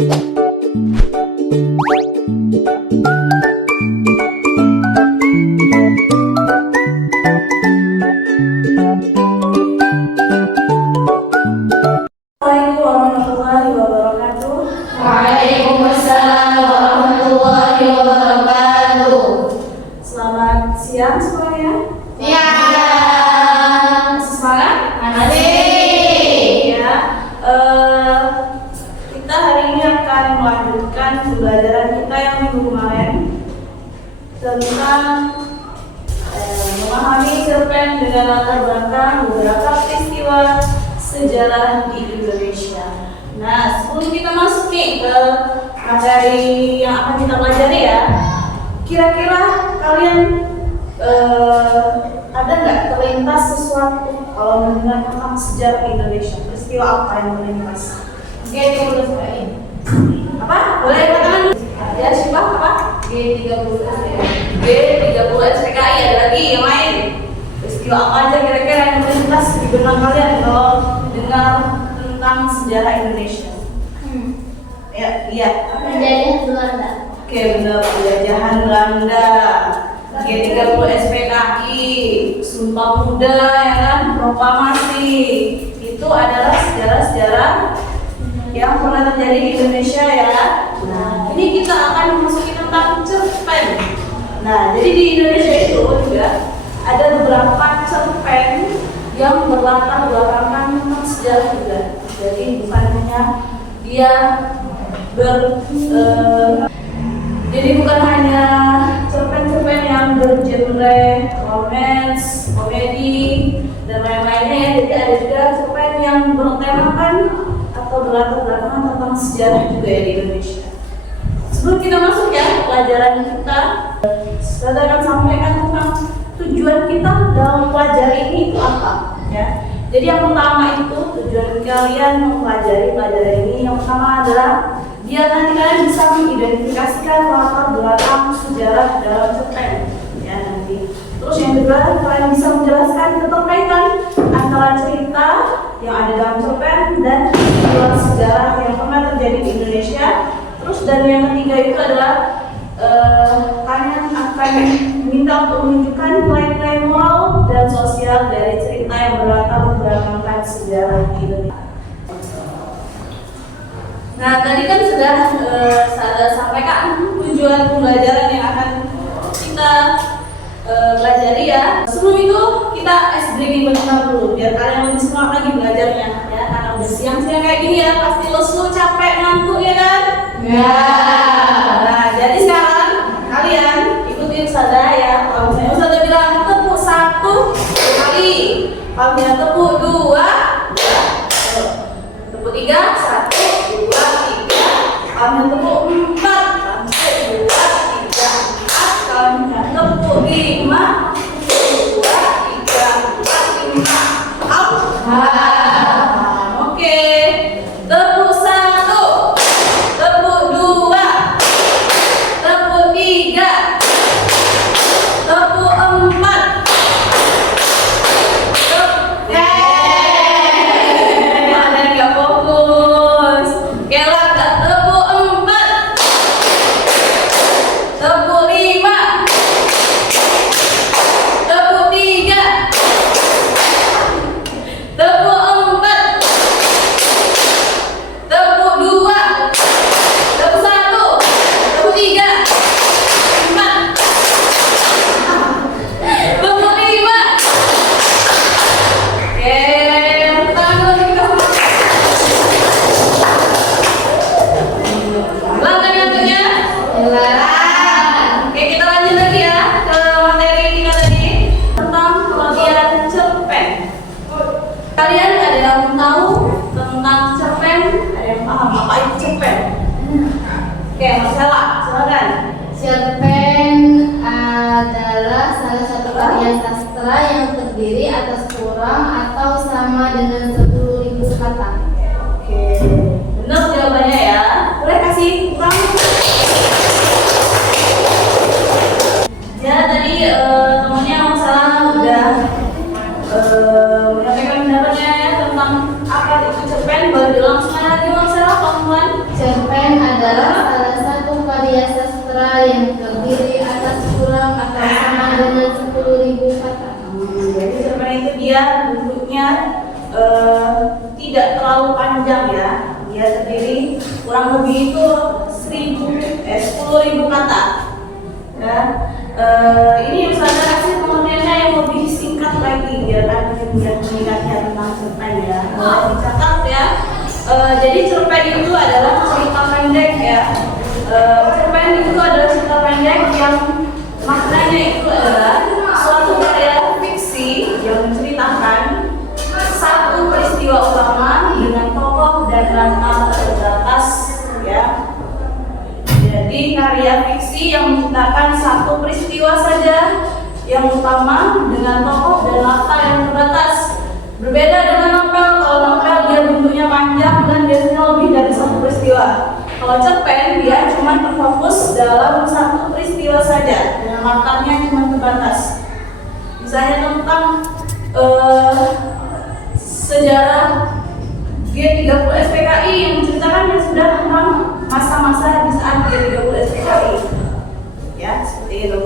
warahmatullahi wabarakatuh. Waalaikumsalam warahmatullahi wabarakatuh. Selamat siang semuanya. Ya. Masih semangat? Masih. Ya. Kita hari ini akan melanjutkan pembelajaran kita yang minggu kemarin tentang memahami cerpen dengan latar belakang beberapa peristiwa sejarah di Indonesia. Nah, sebelum kita masuk nih ke materi yang akan kita pelajari ya, kira-kira kalian ada nggak terlintas sesuatu kalau mendengar tentang sejarah Indonesia? Peristiwa apa yang terlintas? G30 SPKI. Apa? Boleh katakan? Ya, siapa? Apa? G30 SPKI. G30 SPKI. Ada lagi yang lain? Peristiwa apa aja kira-kira yang terlintas di benak kalian kalau dengar tentang sejarah Indonesia? Ya, iya. Penjajahan Belanda. Oke, benar, penjajahan Belanda. G30 SPKI, Sumpah Pemuda, ya kan, proklamasi. Itu adalah sejarah-sejarah yang pernah terjadi di Indonesia ya. Nah, ini kita akan memasuki tentang cerpen. Nah, jadi di Indonesia itu juga ada beberapa cerpen yang berlatar belakangkan tentang sejarah juga. Jadi bukan hanya dia jadi bukan hanya cerpen-cerpen yang bergenre romance, komedi, dan lain-lainnya ya. Jadi ada juga cerpen yang bertemakan atau berlatar belakang tentang sejarah juga ya di Indonesia. Sebelum kita masuk ya ke pelajaran kita, saya akan sampaikan tentang tujuan kita dalam pelajari ini itu apa ya. Jadi yang pertama itu tujuan kalian mempelajari pelajaran ini yang pertama adalah biar nanti kalian bisa mengidentifikasikan latar belakang sejarah dalam cerpen ya nanti. Terus yang kedua kalian bisa menjelaskan keterkaitan antara cerita yang ada dalam cerpen dan peristiwa sejarah yang pernah terjadi di Indonesia. Terus dan yang ketiga itu adalah kalian akan minta untuk menunjukkan nilai-nilai moral dan sosial dari cerita yang berlatar belakangkan sejarah Indonesia. Nah, tadi kan sudah saya sampaikan tujuan pembelajaran yang akan kita pelajari ya. Sebelum itu kita ice breaking bentar dulu biar kalian lebih semangat lagi belajarnya ya. Karena udah siang-siang kayak gini ya, pasti lesu, capek, ngantuk ya kan? Ya. Nah, jadi sekarang kalian ikutin Ustazah ya. Kalau misalnya Ustazah bilang tepuk 1 kali, kalau bilang tepuk 2, tepuk 3, 1, 2, 3, kalau tepuk 4, 1, 2, 3, 4, kalau tepuk 5, 2, 3, 4, 5, up. Oke. Tepuk 1, tepuk 2, tepuk 3, tepuk 4. Ada yang nggak fokus. Kela nggak tepuk 4, tepuk 5, tepuk 3, tepuk 4, tepuk 2, tepuk 1, tepuk 3, 4, tepuk 5. Oke, tangan kita belakang ngantuknya. Oke, kita lanjut lagi ya ke materi kita tadi tentang pengertian cerpen. Kalian ada yang tahu tentang cerpen? Ada yang paham apa itu cerpen? Oke, Marcella, silakan. Cerpen adalah salah satu karya sastra yang terdiri atas kurang atau sama dengan 10.000 kata. Oke, benar jawabannya ya. Boleh kasih kurang? Ya, tadi temannya Marcella udah menyampaikan pendapatnya ya tentang apa itu cerpen. Boleh diulang sekali lagi Marcella, teman-teman? Cerpen yang terdiri atas kurang atau sama dengan 10.000 kata. Jadi cerpen itu dia bentuknya tidak terlalu panjang ya. Dia terdiri kurang lebih itu 10.000 kata. Ya. Ini saya kasih pengertiannya yang lebih singkat lagi biar kalian mudah mengingatnya tentang cerpen ya. Dicatat ya. Jadi cerpen itu adalah cerita pendek ya. Cerpen itu adalah cerita pendek yang maknanya itu adalah suatu karya fiksi yang menceritakan satu peristiwa utama dengan tokoh dan latar terbatas ya. Jadi karya fiksi yang menceritakan satu peristiwa saja yang utama dengan tokoh dan latar yang terbatas. Berbeda dengan novel, kalau novel dia bentuknya panjang dan biasanya lebih dari satu peristiwa. Kalau cerpen dia cuma terfokus dalam satu peristiwa saja dan latarnya cuma terbatas. Misalnya tentang sejarah G30 SPKI yang menceritakan yang sudah tentang masa-masa di saat G30 SPKI. Ya, seperti itu.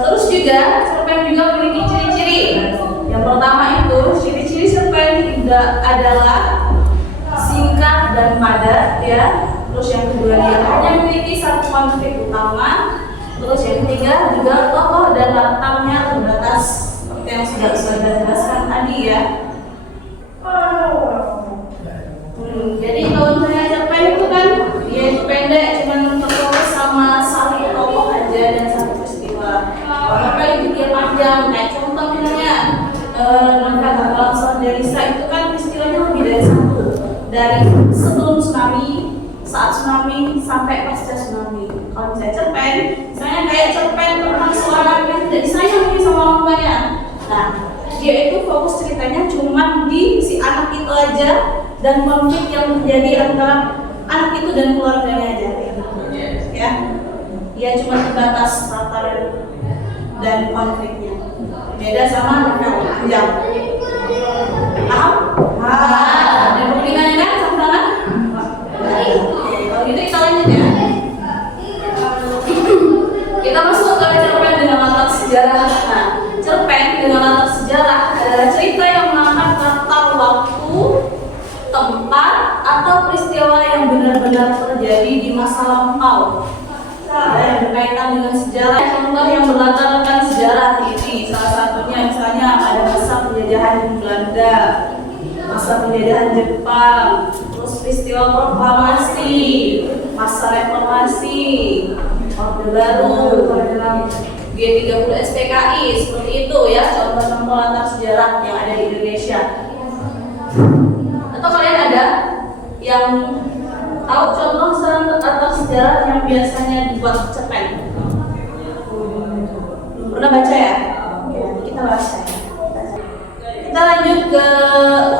Terus juga cerpen juga memiliki ciri-ciri. Yang pertama itu ciri-ciri cerpen adalah singkat dan padat ya. Terus yang kedua dia hanya memiliki satu konflik utama. Terus yang ketiga juga tokoh dan latarnya terbatas seperti yang sudah saya jelaskan tadi ya. Jadi kalau misalnya cerpen itu kan dia itu pendek, cuma terfokus sama satu tokoh aja dan satu peristiwa. Kalau novel itu dia panjang, kayak contoh misalnya novel Langsung dari Lisa itu kan peristiwanya lebih dari satu, dari sebelum tsunami, saat tsunami sampai pasca tsunami. Kalau misalnya cerpen, misalnya kayak cerpen tentang seorang yang tidak disayang sama orang tuanya. Nah, dia itu fokus ceritanya cuma di si anak itu aja dan konflik yang terjadi antara anak itu dan keluarganya aja. Ya, dia cuma terbatas latar dan konfliknya. Beda sama novel panjang. Paham? Ada buktinya kan sama-sama? Oke, kalau gitu kita lanjut ya. Kita masuk ke cerpen dengan latar sejarah. Nah, cerpen dengan latar sejarah adalah cerita yang mengangkat latar waktu, tempat, atau peristiwa yang benar-benar terjadi di masa lampau. Yang berkaitan dengan sejarah, contoh yang berlatarkan sejarah ini salah satunya misalnya ada masa penjajahan Belanda, masa penjajahan Jepang, terus peristiwa proklamasi, masa reformasi, Orde Baru, G30 SPKI, seperti itu ya contoh-contoh latar sejarah yang ada di Indonesia. Atau kalian ada yang tahu contoh latar sejarah yang biasanya dibuat cerpen? Pernah baca ya? Oke, nanti kita baca. Kita lanjut ke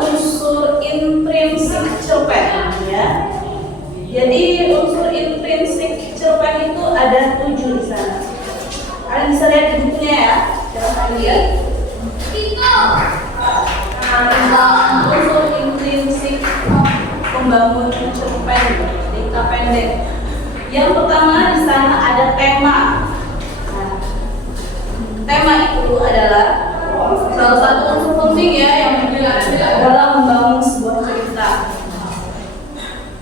unsur intrinsik cerpen ya. Jadi unsur intrinsik cerpen itu ada 7 di sana. Kalian bisa lihat di bukunya ya. Jangan lihat. Unsur intrinsik pembangun cerpen cerita pendek. Yang pertama di sana ada tema. Nah, tema itu adalah salah satu unsur penting ya yang adalah membangun sebuah cerita.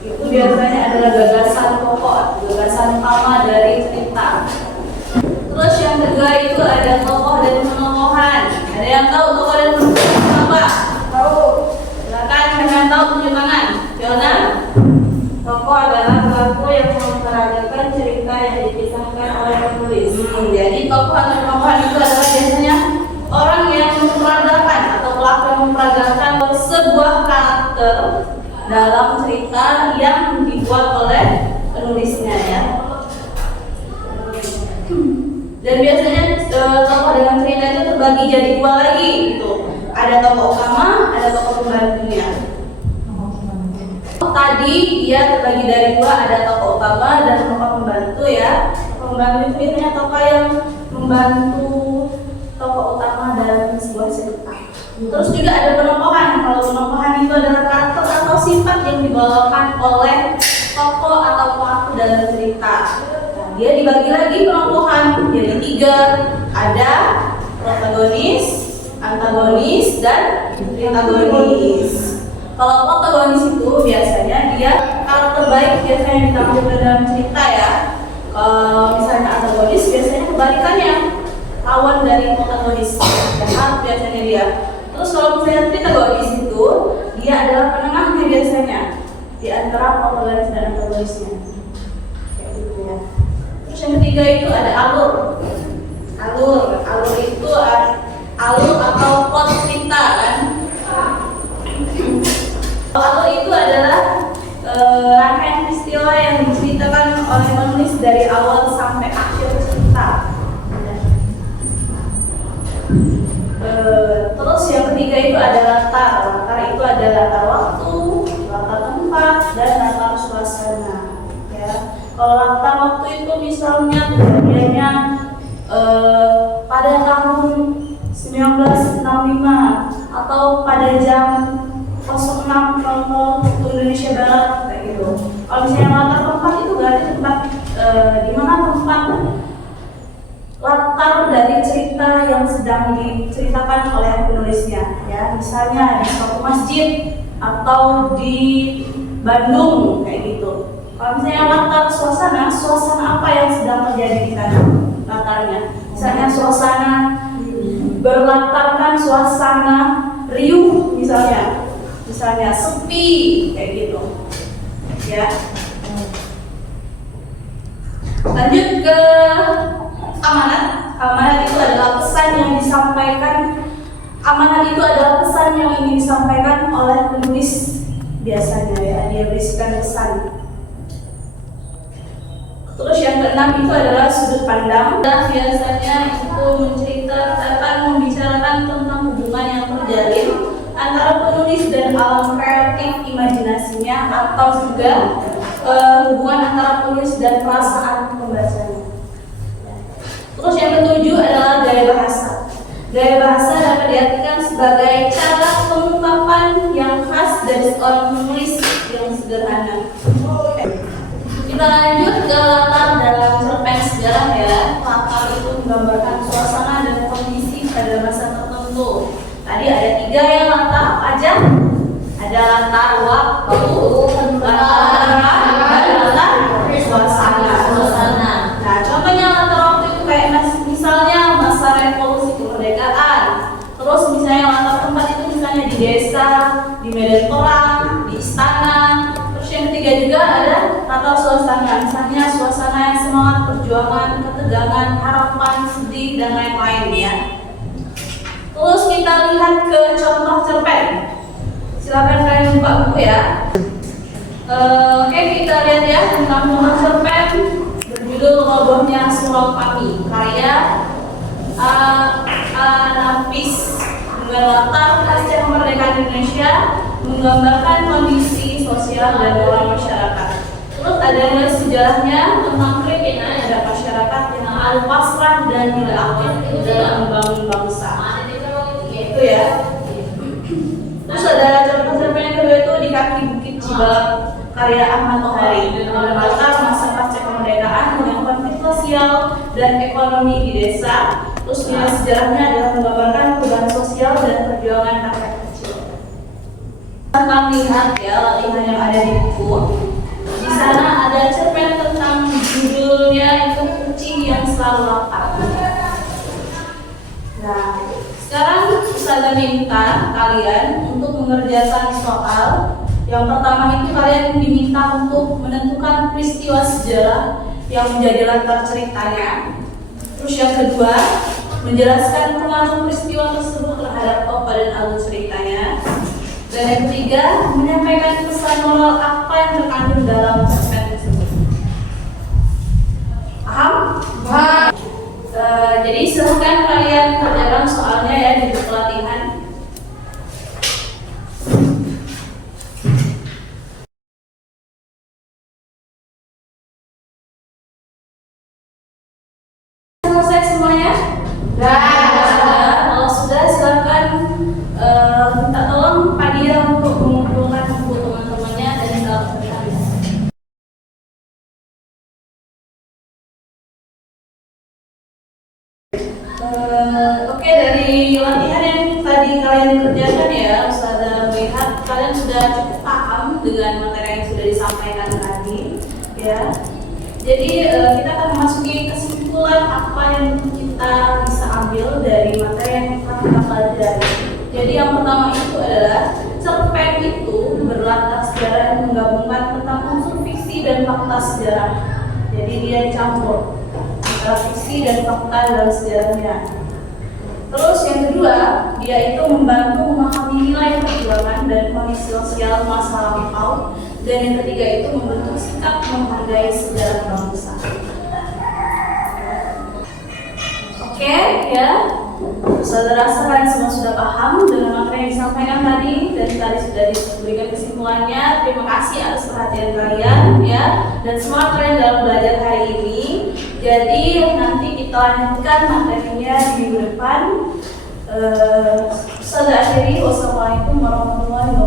Itu biasanya adalah gagasan pokok, gagasan utama dari cerita. Terus yang kedua itu ada tokoh dan penokohan. Ada yang tahu tokoh dan penokohan apa? Tahu. Silakan yang tahu tunjuk tangan. Fiona. Tokoh adalah pelaku yang memperagakan cerita yang dikisahkan oleh penulis. Jadi tokoh atau penokohan itu adalah biasanya orang yang memperagakan atau pelaku yang memperagakan sebuah karakter dalam cerita yang dibuat oleh penulisnya ya. Dan biasanya tokoh dengan cerita itu terbagi jadi 2 lagi gitu. Ada tokoh utama, ada tokoh pembantunya. Tadi dia terbagi dari 2, ada tokoh utama dan tokoh pembantu ya. Pembantu itu biasanya tokoh yang membantu tokoh utama dalam sebuah cerita. Terus juga ada penokohan. Kalau penokohan itu adalah karakter atau sifat yang dibawakan oleh tokoh atau pelaku dalam cerita. Nah, dia dibagi lagi pengelompokan jadi 3. Ada protagonis, antagonis, dan antagonis. Kalau protagonis itu biasanya dia karakter baik biasanya ditampilkan dalam cerita ya. Kalau misalnya antagonis biasanya kebalikannya, lawan dari protagonis, jahat biasanya dia. Terus kalau misalnya protagonis itu dia adalah penengahnya biasanya di antara protagonis dan antagonisnya. Kayak gitu ya. Terus yang ketiga itu ada alur. Alur itu alur atau plot cerita kan. Alur itu adalah rangkaian peristiwa yang diceritakan oleh penulis dari awal sampai akhir cerita. Terus yang ketiga itu ada latar. Latar itu ada latar waktu, latar tempat, dan latar suasana. Ya, kalau latar waktu itu misalnya kejadiannya pada tahun 1965 atau pada jam 06.00 waktu Indonesia Barat kayak gitu. Kalau misalnya latar tempat itu berarti tempat di mana tempat latar dari cerita yang sedang diceritakan oleh penulisnya. Ya, misalnya di suatu masjid atau di Bandung kayak gitu. Kalau misalnya latar suasana apa yang sedang terjadi di sana latarnya. Misalnya suasana berlatarkan suasana riuh misalnya sepi kayak gitu ya. Lanjut ke amanat itu adalah pesan yang disampaikan. Amanat itu adalah pesan yang ingin disampaikan oleh penulis biasanya ya, dia berisikan pesan. Terus yang keenam itu adalah sudut pandang. Dan biasanya itu menceritakan, membicarakan tentang hubungan yang terjalin antara penulis dan alam kreatif imajinasinya, atau juga hubungan antara penulis dan perasaan pembacanya. Terus yang ketujuh adalah gaya bahasa. Gaya bahasa dapat diartikan sebagai cara pengungkapan yang khas dari seorang penulis yang sederhana. Kita lanjut ke latar dalam cerpen sejarah ya. Latar itu menggambarkan suasana dan kondisi pada masa tertentu. Tadi ada 3 ya latar, apa aja? Ada latar waktu, latar dan latar suasana. Nah, contohnya latar waktu itu kayak misalnya masa revolusi kemerdekaan. Terus misalnya latar tempat itu misalnya di desa, di medan perang, di istana. Terus yang ketiga juga ada latar suasana, misalnya suasana yang semangat perjuangan, ketegangan, harapan, sedih, dan lain-lain ya. Terus kita lihat ke contoh cerpen. Silakan kalian buka buku ya. Oke, kita lihat ya tentang contoh cerpen berjudul Robohnya Surau Kami, karya Nafis, dengan latar pasca kemerdekaan Indonesia, menggambarkan kondisi sosial dan moral masyarakat. Terus ada sejarahnya tentang keinginan ada masyarakat yang selalu pasrah dan tidak aktif dalam membangun bangsa. Itu ya. Terus ada contoh cerpen yang kedua itu Di Kaki Bukit Cibalak, karya Ahmad Tohari, dengan latar masa pasca kemerdekaan dengan konflik sosial dan ekonomi di desa. Terus nilai sejarahnya adalah menggambarkan perubahan sosial dan perjuangan rakyat kecil. Kita lihat ya latihan yang ada di buku. Di sana ada cerpen tentang judulnya itu Kucing yang Selalu Lapar. Nah, sekarang saya minta kalian untuk mengerjakan soal. Yang pertama itu kalian diminta untuk menentukan peristiwa sejarah yang menjadi latar ceritanya. Terus yang kedua, menjelaskan pengaruh peristiwa tersebut terhadap tokoh dan alur ceritanya. Dan yang ketiga, menyampaikan pesan moral apa yang terkandung dalam cerpen tersebut. Paham? Paham. Jadi silahkan kalian kerjakan soalnya ya di buku latihan. Selesai semuanya? Kalau sudah silakan minta tolong Pak Dia untuk mengumpulkan buku teman-teman dari latihan yang tadi kalian kerjakan ya, Ustazah melihat kalian sudah cukup paham dengan materi yang sudah disampaikan tadi, ya. Jadi kita akan memasuki kesimpulan apa yang kita bisa ambil dari materi yang kita pelajari. Jadi yang pertama itu adalah cerpen itu berlatar sejarah yang menggabungkan tentang unsur fiksi dan fakta sejarah. Jadi dia campur antara fiksi dan fakta dalam sejarahnya. Terus yang kedua, dia itu membantu memahami nilai perjuangan dan kondisi sosial masa lampau. Dan yang ketiga itu membentuk sikap menghargai sejarah bangsa. Oke, ya. Saudara rasa kalian semua sudah paham dengan materi yang disampaikan tadi dan tadi sudah diberikan kesimpulannya. Terima kasih atas perhatian kalian, ya, dan semangat kalian dalam belajar hari ini. Jadi nanti kita lanjutkan materinya di minggu depan. Saya akhiri, wassalamualaikum warahmatullahi wabarakatuh.